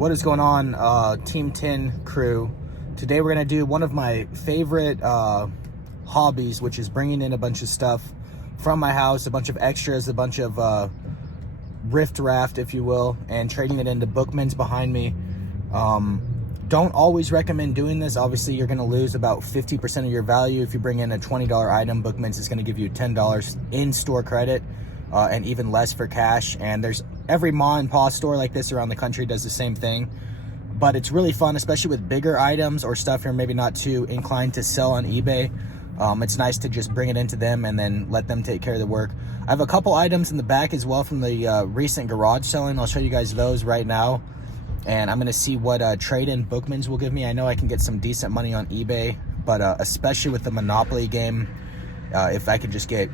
What is going on, Team 10 crew? Today we're going to do one of my favorite hobbies, which is bringing in a bunch of stuff from my house, a bunch of extras, a bunch of rift raft, if you will, and trading it into Bookmans behind me. Don't always recommend doing this. Obviously, you're going to lose about 50% of your value. If you bring in a $20 item, Bookmans is going to give you $10 in-store credit and even less for cash. And there's every ma and pa store like this around the country does the same thing. But it's really fun, especially with bigger items or stuff you're maybe not too inclined to sell on eBay. It's nice to just bring it into them and then let them take care of the work. I have a couple items in the back as well from the recent garage selling. I'll show you guys those right now. And I'm going to see what trade-in Bookmans will give me. I know I can get some decent money on eBay, but especially with the Monopoly game, if I could just get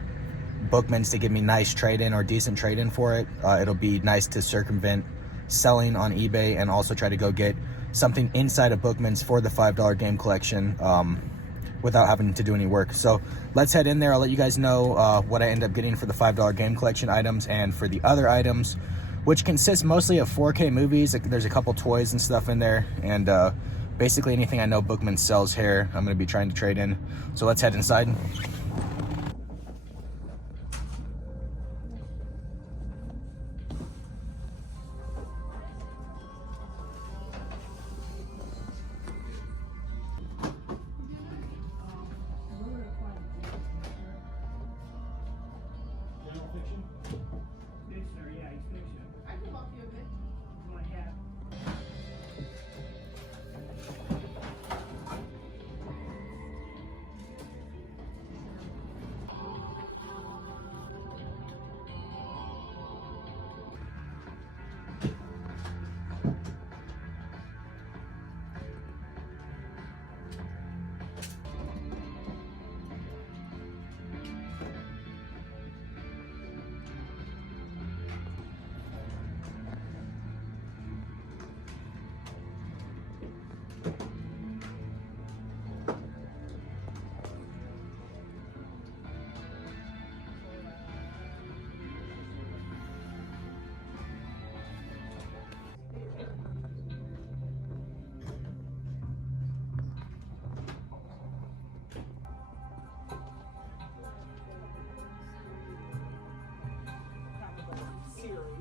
Bookmans to give me nice trade-in or decent trade-in for it, it'll be nice to circumvent selling on eBay and also try to go get something inside of Bookmans for the $5 game collection without having to do any work. So let's head in there. I'll let you guys know what I end up getting for the $5 game collection items and for the other items, which consists mostly of 4K movies. There's a couple toys and stuff in there, and basically anything I know Bookmans sells here, I'm going to be trying to trade in. So let's head inside.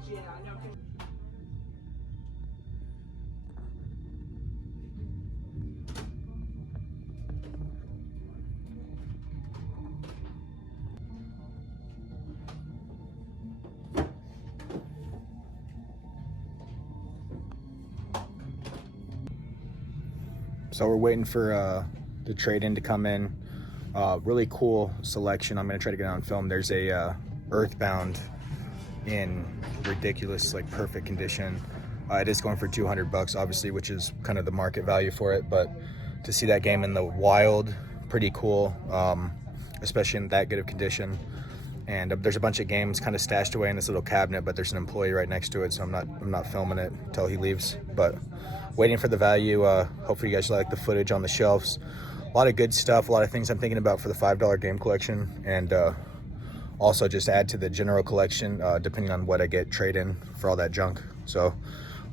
Yeah, I know. So we're waiting for the trade-in to come in. Really cool selection. I'm going to try to get on film. There's a Earthbound in ridiculous, like perfect condition. It is going for 200 bucks, obviously, which is kind of the market value for it. But to see that game in the wild, pretty cool, especially in that good of condition. And there's a bunch of games kind of stashed away in this little cabinet, but there's an employee right next to it, so I'm not filming it until he leaves. But waiting for the value. Hopefully you guys like the footage on the shelves. A lot of good stuff, a lot of things I'm thinking about for the $5 game collection, and also just add to the general collection depending on what I get trade in for all that junk. So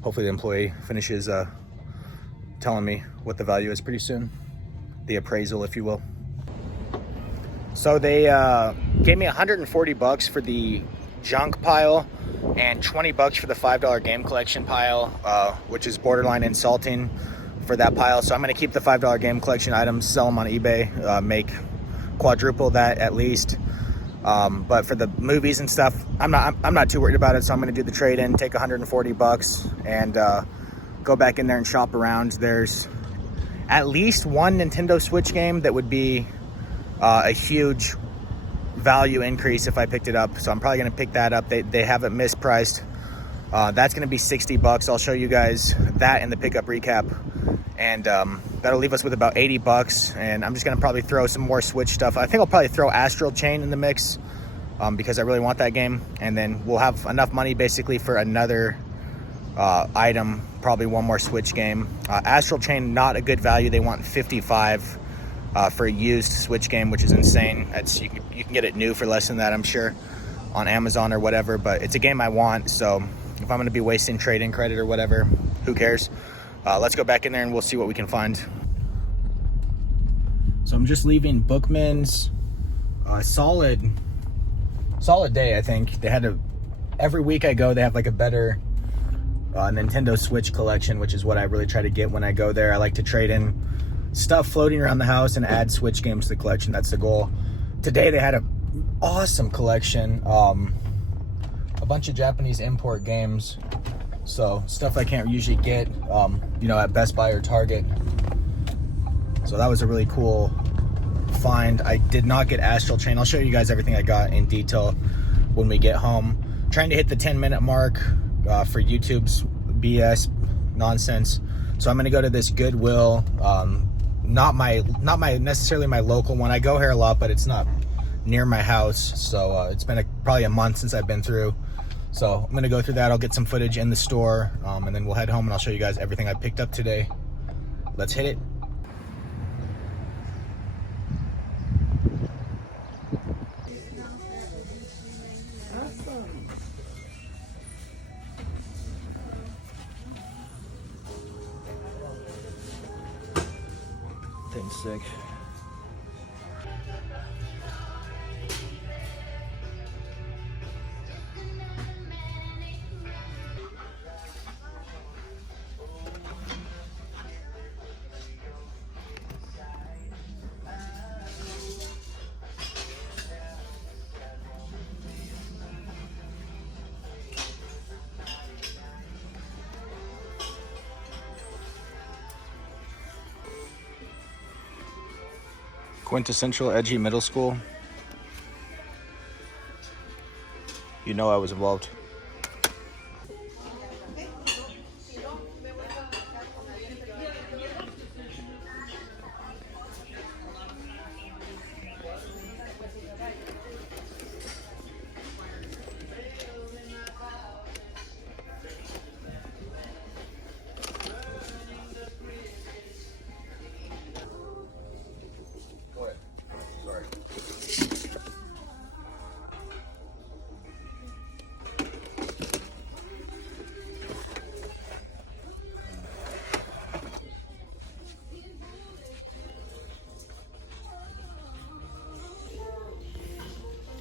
hopefully the employee finishes telling me what the value is pretty soon, the appraisal, if you will. So they gave me 140 bucks for the junk pile and 20 bucks for the $5 game collection pile, which is borderline insulting for that pile. So I'm going to keep the $5 game collection items, sell them on eBay, make quadruple that at least. But for the movies and stuff, I'm not too worried about it. So I'm going to do the trade in, take 140 bucks and go back in there and shop around. There's at least one Nintendo Switch game that would be a huge value increase if I picked it up. So I'm probably going to pick that up. They have it mispriced. That's going to be 60 bucks. I'll show you guys that in the pickup recap. And that'll leave us with about 80 bucks. And I'm just going to probably throw some more Switch stuff. I think I'll probably throw Astral Chain in the mix because I really want that game. And then we'll have enough money basically for another item, probably one more Switch game. Astral Chain, not a good value. They want 55 for a used Switch game, which is insane. You can get it new for less than that, I'm sure, on Amazon or whatever. But it's a game I want, so if I'm going to be wasting trade-in credit or whatever, who cares? Let's go back in there and we'll see what we can find. So I'm just leaving Bookmans. Solid day, I think. They had every week I go, they have like a better Nintendo Switch collection, which is what I really try to get when I go there. I like to trade in stuff floating around the house and add Switch games to the collection. That's the goal. Today they had an awesome collection. A bunch of Japanese import games. So stuff I can't usually get, at Best Buy or Target. So that was a really cool find. I did not get Astral Chain. I'll show you guys everything I got in detail when we get home. Trying to hit the 10-minute mark for YouTube's BS nonsense. So I'm gonna go to this Goodwill. Not necessarily my local one. I go here a lot, but it's not near my house. So it's been probably a month since I've been through. So I'm gonna go through that. I'll get some footage in the store, and then we'll head home and I'll show you guys everything I picked up today. Let's hit it. Thing's sick. Quintessential edgy middle school. You know I was involved.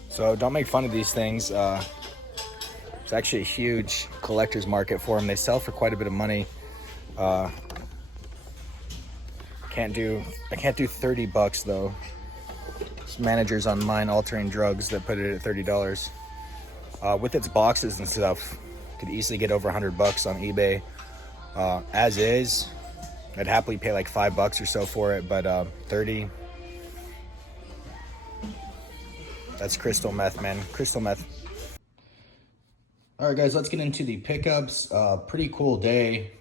So don't make fun of these things. It's actually a huge collector's market for them. They sell for quite a bit of money. I can't do $30 though. This manager's on Mind Altering Drugs that put it at $30. With its boxes and stuff, could easily get over $100 on eBay. As is, I'd happily pay like $5 or so for it, but 30. That's crystal meth, man. Crystal meth. All right, guys, let's get into the pickups. Pretty cool day.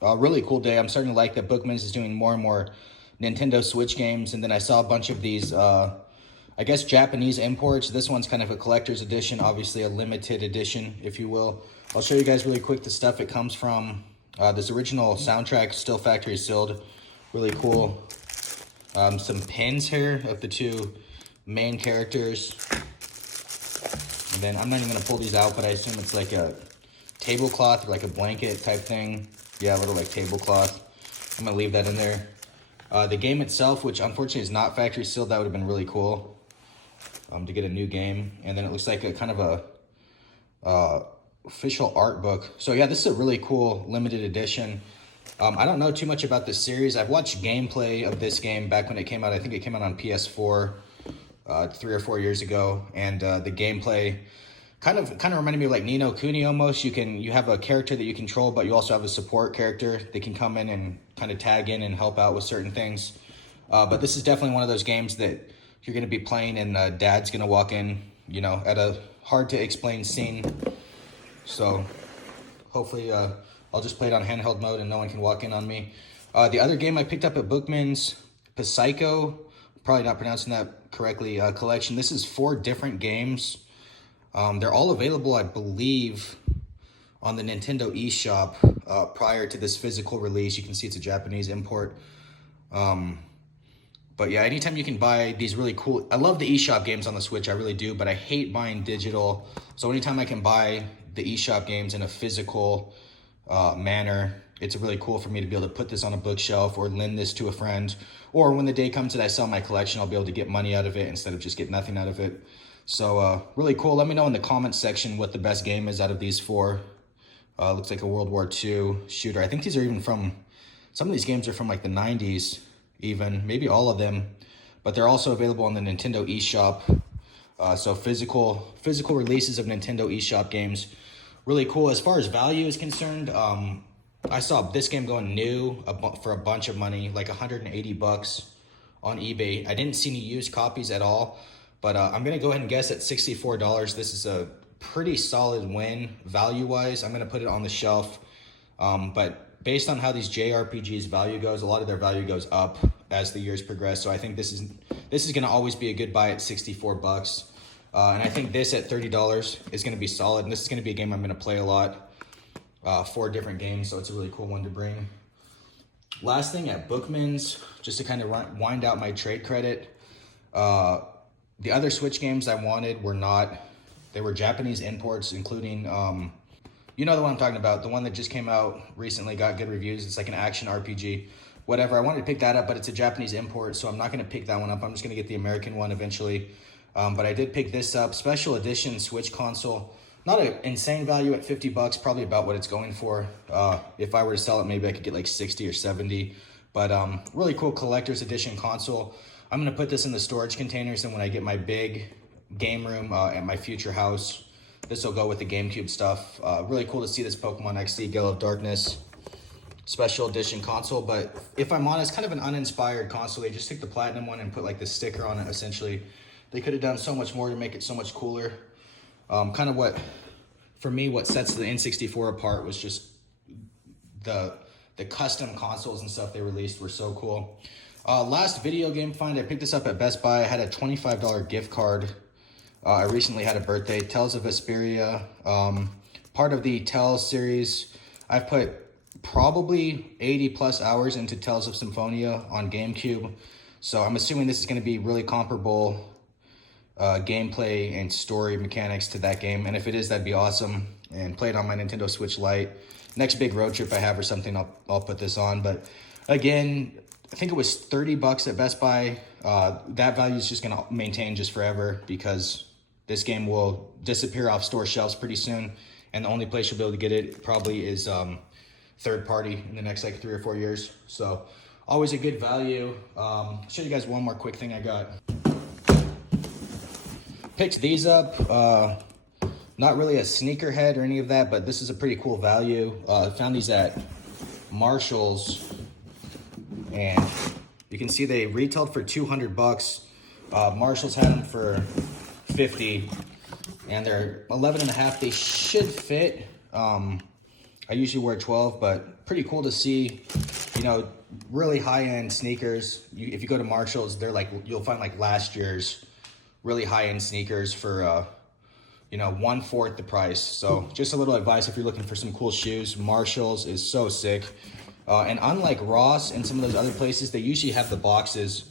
Really cool day. I'm starting to like that Bookmans is doing more and more Nintendo Switch games. And then I saw a bunch of these, I guess, Japanese imports. This one's kind of a collector's edition, obviously a limited edition, if you will. I'll show you guys really quick the stuff it comes from. This original soundtrack, still factory sealed. Really cool. Some pins here of the two main characters. And then I'm not even gonna pull these out, but I assume it's like a tablecloth or like a blanket type thing. Yeah, a little like tablecloth. I'm gonna leave that in there. The game itself, which unfortunately is not factory sealed, that would have been really cool to get a new game. And then it looks like a kind of a official art book. So yeah, this is a really cool limited edition. I don't know too much about this series. I've watched gameplay of this game back when it came out. I think it came out on PS4 3 or 4 years ago, and the gameplay kind of reminded me of like Ni no Kuni almost. You have a character that you control, but you also have a support character that can come in and kind of tag in and help out with certain things. But this is definitely one of those games that you're going to be playing and dad's going to walk in, at a hard to explain scene. So hopefully I'll just play it on handheld mode and no one can walk in on me. The other game I picked up at Bookmans, Psycho, probably not pronouncing that correctly, collection. This is 4 different games. They're all available, I believe, on the Nintendo eShop prior to this physical release. You can see it's a Japanese import. But yeah, anytime you can buy these really cool... I love the eShop games on the Switch, I really do, but I hate buying digital. So anytime I can buy the eShop games in a physical manner, it's really cool for me to be able to put this on a bookshelf or lend this to a friend. Or when the day comes that I sell my collection, I'll be able to get money out of it instead of just get nothing out of it. So really cool. Let me know in the comments section what the best game is out of these four. Looks like a World War II shooter. I think these are even from, some of these games are from like the 90s even, maybe all of them. But they're also available on the Nintendo eShop. So physical releases of Nintendo eShop games. Really cool. As far as value is concerned, I saw this game going new for a bunch of money, like 180 bucks on eBay. I didn't see any used copies at all, but I'm going to go ahead and guess at $64. This is a pretty solid win value-wise. I'm going to put it on the shelf, but based on how these JRPGs value goes, a lot of their value goes up as the years progress. So I think this is going to always be a good buy at 64 bucks. And I think this at $30 is going to be solid. And this is going to be a game I'm going to play a lot. 4 different games, so it's a really cool one to bring. Last thing at Bookmans, just to kind of wind out my trade credit. The other Switch games I wanted were not, they were Japanese imports, including, you know the one I'm talking about, the one that just came out recently, got good reviews. It's like an action RPG, whatever. I wanted to pick that up, but it's a Japanese import, so I'm not going to pick that one up. I'm just going to get the American one eventually. But I did pick this up, special edition Switch console. Not an insane value at 50 bucks, probably about what it's going for. If I were to sell it, maybe I could get like 60 or 70. But really cool collector's edition console. I'm going to put this in the storage containers, and when I get my big game room at my future house, this will go with the GameCube stuff. Really cool to see this Pokemon XD Gale of Darkness special edition console. But if I'm honest, kind of an uninspired console. They just took the platinum one and put like the sticker on it, essentially. They could have done so much more to make it so much cooler. Kind of what, for me, what sets the N64 apart was just the custom consoles and stuff they released were so cool. Last video game find, I picked this up at Best Buy. I had a $25 gift card. I recently had a birthday. Tales of Vesperia, part of the Tales series. I've put probably 80 plus hours into Tales of Symphonia on GameCube. So I'm assuming this is going to be really comparable gameplay and story mechanics to that game, and if it is, that'd be awesome. And play it on my Nintendo Switch Lite. Next big road trip I have or something, I'll put this on. But again, I think it was 30 bucks at Best Buy. That value is just gonna maintain just forever because this game will disappear off store shelves pretty soon, and the only place you'll be able to get it probably is third party in the next like 3 or 4 years. So always a good value. I'll show you guys one more quick thing I got. Picked these up, not really a sneakerhead or any of that, but this is a pretty cool value. Found these at Marshall's, and you can see they retailed for 200 bucks. Marshall's had them for 50, and they're 11 and a half. They should fit. I usually wear 12, but pretty cool to see, you know, really high-end sneakers. If you go to Marshall's, they're like, you'll find like last year's really high-end sneakers for, you know, 1/4 the price. So just a little advice if you're looking for some cool shoes. Marshall's is so sick. And unlike Ross and some of those other places, they usually have the boxes,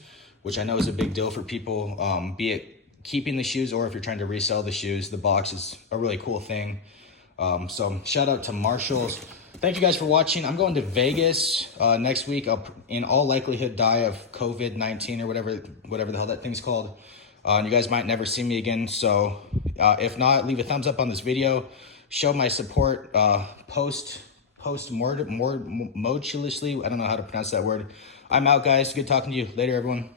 which I know is a big deal for people, be it keeping the shoes or if you're trying to resell the shoes. The box is a really cool thing. So shout out to Marshall's. Thank you guys for watching. I'm going to Vegas next week. I'll in all likelihood die of COVID-19 or whatever the hell that thing's called. And you guys might never see me again. So if not, leave a thumbs up on this video. Show my support. Postmortemously. I don't know how to pronounce that word. I'm out, guys. Good talking to you. Later, everyone.